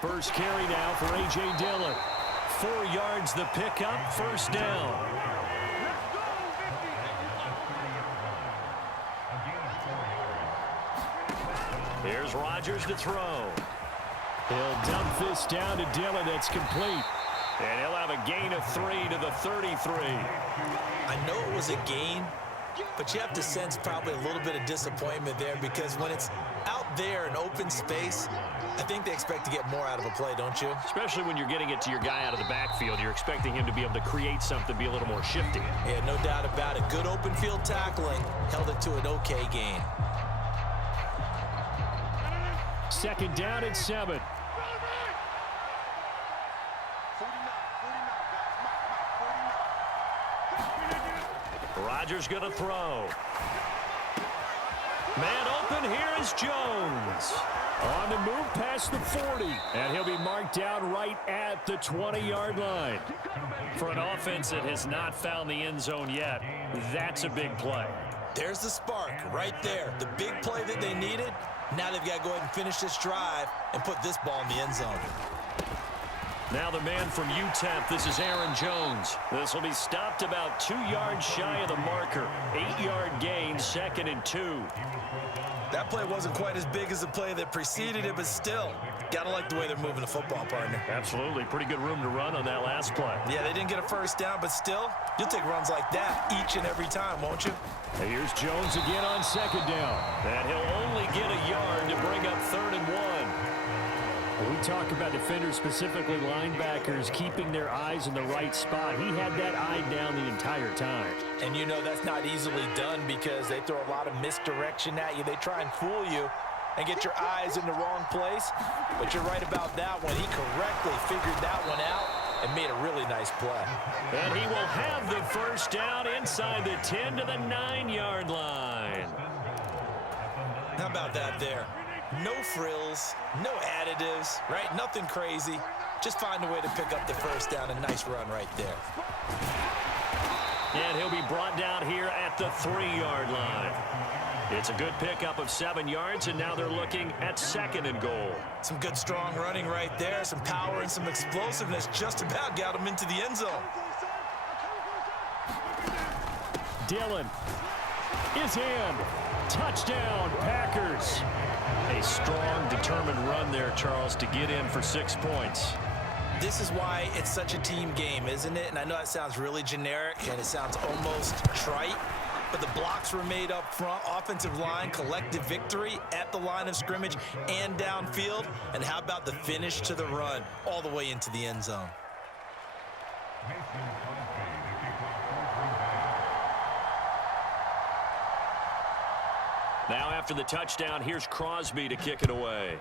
First carry now for A.J. Dillon. 4 yards the pickup, first down. Here's Rodgers to throw. He'll dump this down to Dillon. That's complete. And he'll have a gain of 3 to the 33. I know it was a gain, but you have to sense probably a little bit of disappointment there because when it's out there in open space, I think they expect to get more out of a play, don't you? Especially when you're getting it to your guy out of the backfield. You're expecting him to be able to create something, be a little more shifty. Yeah, no doubt about it. Good open field tackling held it to an okay gain. Second down and 7. Rodgers going to throw. Man open, here is Jones. On the move past the 40. And he'll be marked down right at the 20-yard line. For an offense that has not found the end zone yet, that's a big play. There's the spark right there. The big play that they needed. Now they've got to go ahead and finish this drive and put this ball in the end zone. Now the man from UTEP, this is Aaron Jones. This will be stopped about 2 yards shy of the marker. 8-yard gain, 2nd and 2. That play wasn't quite as big as the play that preceded it, but still, got to like the way they're moving the football, partner. Absolutely. Pretty good room to run on that last play. Yeah, they didn't get a first down, but still, you'll take runs like that each and every time, won't you? Here's Jones again on 2nd down. And he'll only get a yard to bring up 3rd and 1. When we talk about defenders, specifically linebackers, keeping their eyes in the right spot, he had that eye down the entire time. And you know that's not easily done because they throw a lot of misdirection at you. They try and fool you and get your eyes in the wrong place. But you're right about that one. He correctly figured that one out and made a really nice play. And he will have the first down inside the 10 to the 9-yard line. How about that there? No frills, no additives, right? Nothing crazy. Just find a way to pick up the first down. A nice run right there. And he'll be brought down here at the 3-yard line. It's a good pickup of 7 yards, and now they're looking at 2nd and goal. Some good strong running right there. Some power and some explosiveness just about got him into the end zone. Dillon is in. Touchdown, Packers. A strong, determined run there, Charles, to get in for 6 points. This is why it's such a team game, isn't it? And I know that sounds really generic and it sounds almost trite, but the blocks were made up front, offensive line, collective victory at the line of scrimmage and downfield. And how about the finish to the run all the way into the end zone? Now after the touchdown, here's Crosby to kick it away.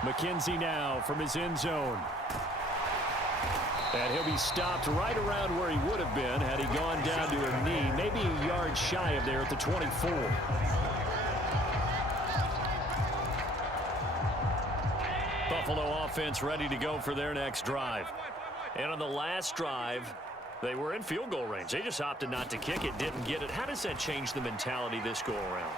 McKenzie now from his end zone. And he'll be stopped right around where he would have been had he gone down to a knee, maybe a yard shy of there at the 24. Buffalo offense ready to go for their next drive. And on the last drive, they were in field goal range. They just opted not to kick it, didn't get it. How does that change the mentality this go around?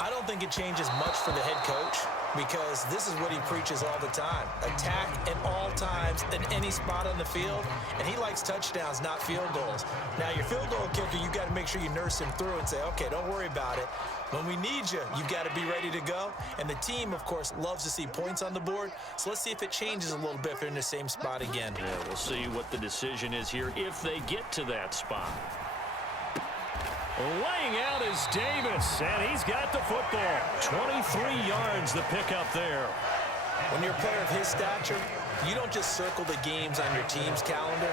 I don't think it changes much for the head coach because this is what he preaches all the time. Attack at all times in any spot on the field, and he likes touchdowns, not field goals. Now, your field goal kicker, you've got to make sure you nurse him through and say, okay, don't worry about it. When we need you, you've got to be ready to go. And the team, of course, loves to see points on the board. So let's see if it changes a little bit if they're in the same spot again. Yeah, we'll see what the decision is here if they get to that spot. Laying out is Davis, and he's got the football. 23 yards the pickup there. When you're a player of his stature, you don't just circle the games on your team's calendar.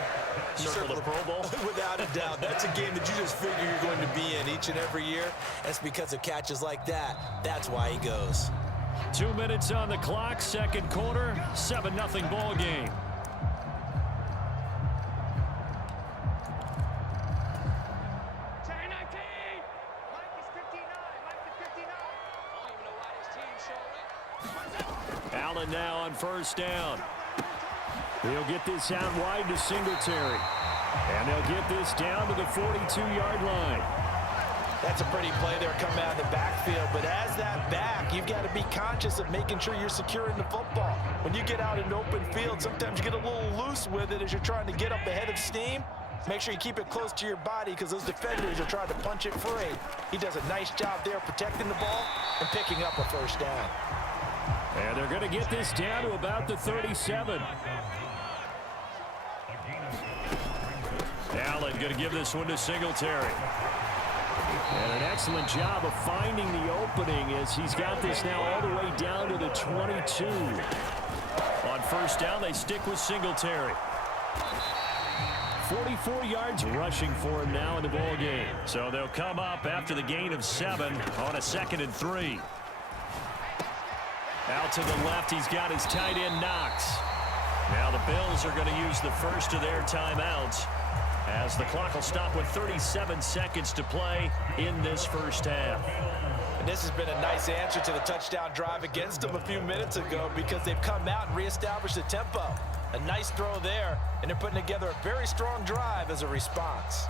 You circle the Pro Bowl? Without a doubt. That's a game that you just figure you're going to be in each and every year. And it's because of catches like that. That's why he goes. 2 minutes on the clock, second quarter, 7-0 ball game. Allen now on first down. He'll get this out wide to Singletary. And they'll get this down to the 42-yard line. That's a pretty play there coming out of the backfield. But as that back be conscious of making sure you're securing the football. When you get out in open field, sometimes you get a little loose with it as you're trying to get up ahead of steam. Make sure you keep it close to your body because those defenders are trying to punch it free. He does a nice job there protecting the ball and picking up a first down. And they're going to get this down to about the 37. Allen going to give this one to Singletary. And an excellent job of finding the opening as he's got this now all the way down to the 22. On first down, they stick with Singletary. 44 yards rushing for him now in the ball game. So they'll come up after the gain of 7 on a 2nd and 3. Out to the left, he's got his tight end Knox. Now the Bills are going to use the first of their timeouts as the clock will stop with 37 seconds to play in this first half. And this has been a nice answer to the touchdown drive against them a few minutes ago because they've come out and reestablished the tempo. A nice throw there, and they're putting together a very strong drive as a response.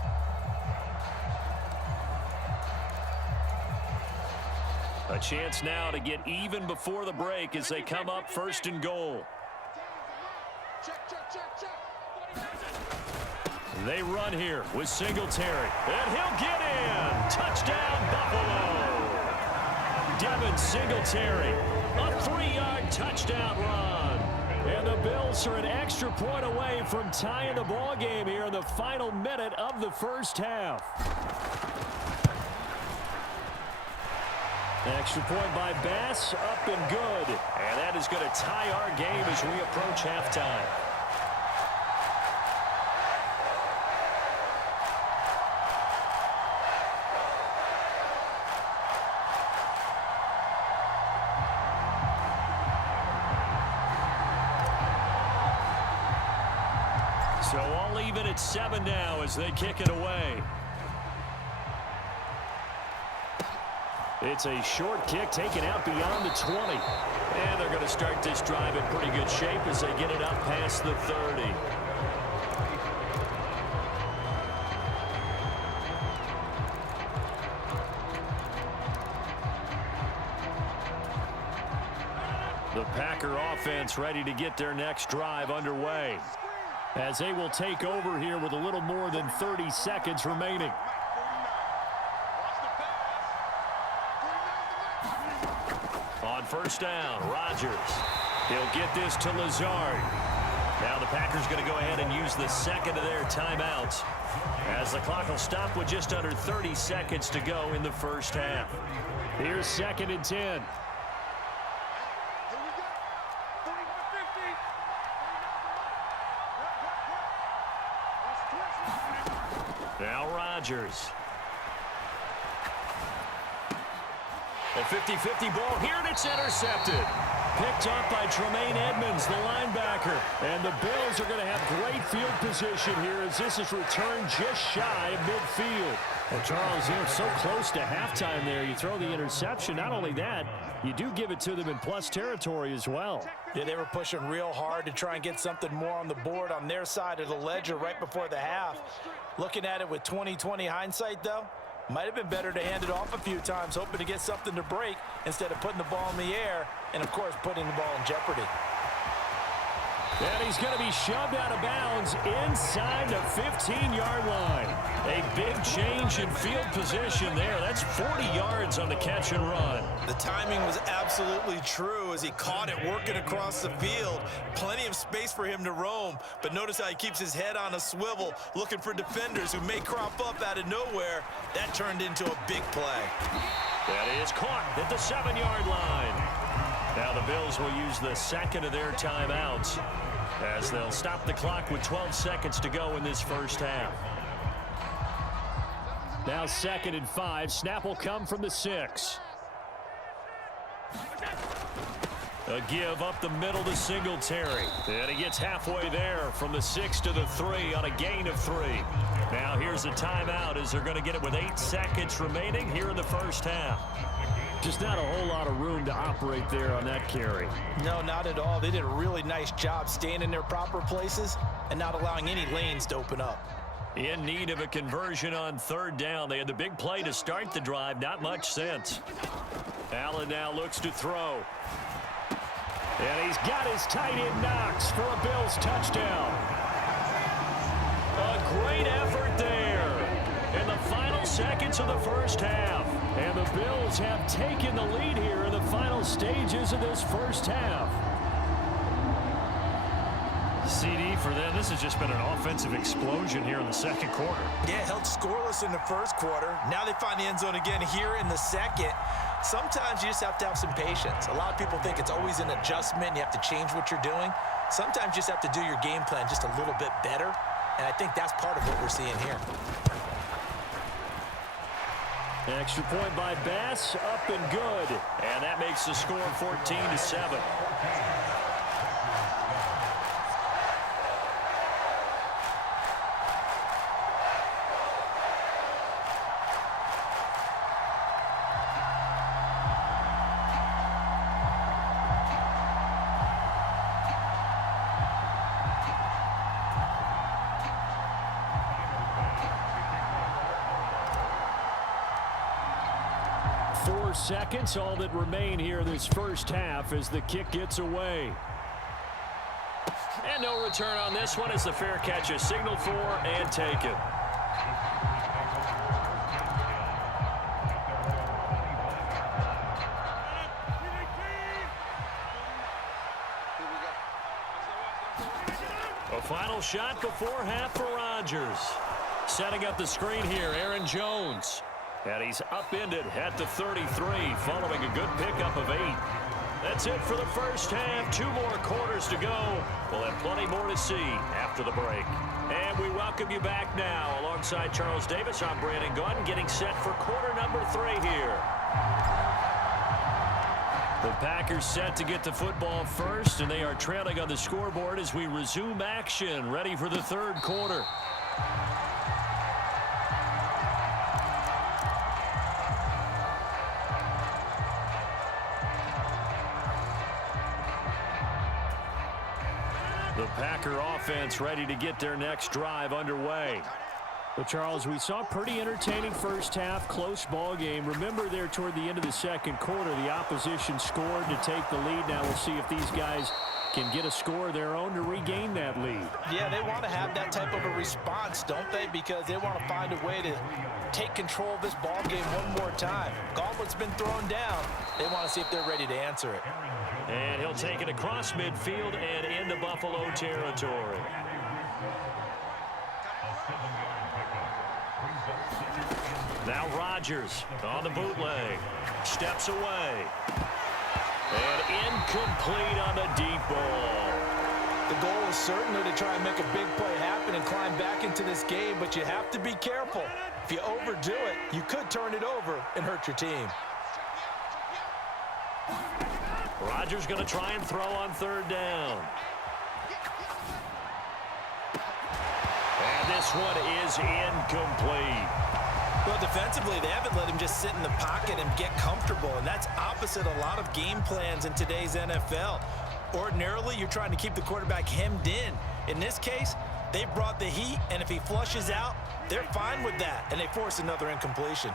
A chance now to get even before the break as they come up 1st and goal. They run here with Singletary, and he'll get in. Touchdown, Buffalo. Devin Singletary, a 3-yard touchdown run. And the Bills are an extra point away from tying the ball game here in the final minute of the first half. Extra point by Bass, up and good. And that is going to tie our game as we approach halftime. So all even at 7 now as they kick it away. It's a short kick taken out beyond the 20. And they're going to start this drive in pretty good shape as they get it up past the 30. The Packer offense ready to get their next drive underway as they will take over here with a little more than 30 seconds remaining. On first down, Rodgers. He'll get this to Lazard. Now the Packers going to go ahead and use the second of their timeouts as the clock will stop with just under 30 seconds to go in the first half. Here's 2nd and 10. Now Rodgers. A 50-50 ball here, and it's intercepted. Picked up by Tremaine Edmonds, the linebacker. And the Bills are going to have great field position here as this is returned just shy of midfield. Well, Charles, you're so close to halftime there. You throw the interception. Not only that, you do give it to them in plus territory as well. Yeah, they were pushing real hard to try and get something more on the board on their side of the ledger right before the half. Looking at it with 20/20 hindsight, though, might have been better to hand it off a few times, hoping to get something to break instead of putting the ball in the air and, of course, putting the ball in jeopardy. And he's going to be shoved out of bounds inside the 15-yard line. A big change in field position there. That's 40 yards on the catch and run. The timing was absolutely true as he caught it working across the field. Plenty of space for him to roam, but notice how he keeps his head on a swivel, looking for defenders who may crop up out of nowhere. That turned into a big play. That is caught at the 7-yard line. Now the Bills will use the second of their timeouts as they'll stop the clock with 12 seconds to go in this first half. Now 2nd and 5. Snap will come from the 6. A give up the middle to Singletary. And he gets halfway there from the 6 to the 3 on a gain of 3. Now here's a timeout as they're going to get it with 8 seconds remaining here in the first half. Just not a whole lot of room to operate there on that carry. No, not at all. They did a really nice job staying in their proper places and not allowing any lanes to open up. In need of a conversion on 3rd down. They had the big play to start the drive. Not much sense. Allen now looks to throw. And he's got his tight end Knox for a Bills touchdown. A great effort there in the final seconds of the first half. And the Bills have taken the lead here in the final stages of this first half. CD for them. This has just been an offensive explosion here in the second quarter. Yeah, held scoreless in the first quarter. Now they find the end zone again here in the second. Sometimes you just have to have some patience. A lot of people think it's always an adjustment. You have to change what you're doing. Sometimes you just have to do your game plan just a little bit better. And I think that's part of what we're seeing here. Extra point by Bass, up and good. And that makes the score 14-7. Seconds, all that remain here in this first half as the kick gets away. And no return on this one as the fair catch is signaled for and taken. A final shot before half for Rodgers. Setting up the screen here, Aaron Jones. And he's upended at the 33, following a good pickup of 8. That's it for the first half. 2 more quarters to go. We'll have plenty more to see after the break. And we welcome you back now. Alongside Charles Davis, I'm Brandon Gunn, getting set for quarter number 3 here. The Packers set to get the football first, and they are trailing on the scoreboard as we resume action, ready for the third quarter. The Packer offense ready to get their next drive underway. Well, Charles, we saw a pretty entertaining first half, close ball game. Remember there toward the end of the second quarter, the opposition scored to take the lead. Now we'll see if these guys can get a score of their own to regain that lead. Yeah, they want to have that type of a response, don't they? Because they want to find a way to take control of this ball game one more time. Gauntlet's been thrown down. They want to see if they're ready to answer it. And he'll take it across midfield and into Buffalo territory. Now Rodgers on the bootleg. Steps away. And incomplete on the deep ball. The goal is certainly to try and make a big play happen and climb back into this game, but you have to be careful. If you overdo it, you could turn it over and hurt your team. Rodgers going to try and throw on third down. And this one is incomplete. Well, defensively, they haven't let him just sit in the pocket and get comfortable, and that's opposite a lot of game plans in today's NFL. Ordinarily, you're trying to keep the quarterback hemmed in. In this case, they brought the heat, and if he flushes out, they're fine with that, and they force another incompletion.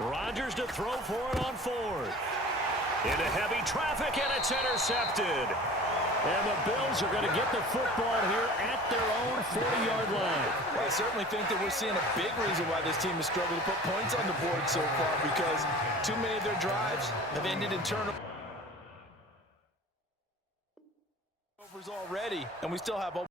Rodgers to throw for it on fourth. Into heavy traffic, and it's intercepted. And the Bills are going to get the football here at their own 40-yard line. Well, I certainly think that we're seeing a big reason why this team has struggled to put points on the board so far, because too many of their drives have ended in turnovers already, and we still have